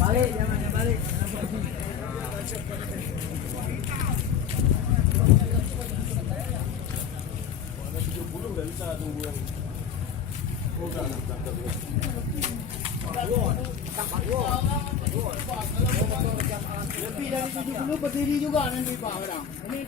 Balik, jangan balik. Udah bisa tunggu yang lebih dari 70 berdiri juga nanti Pak orang. Ini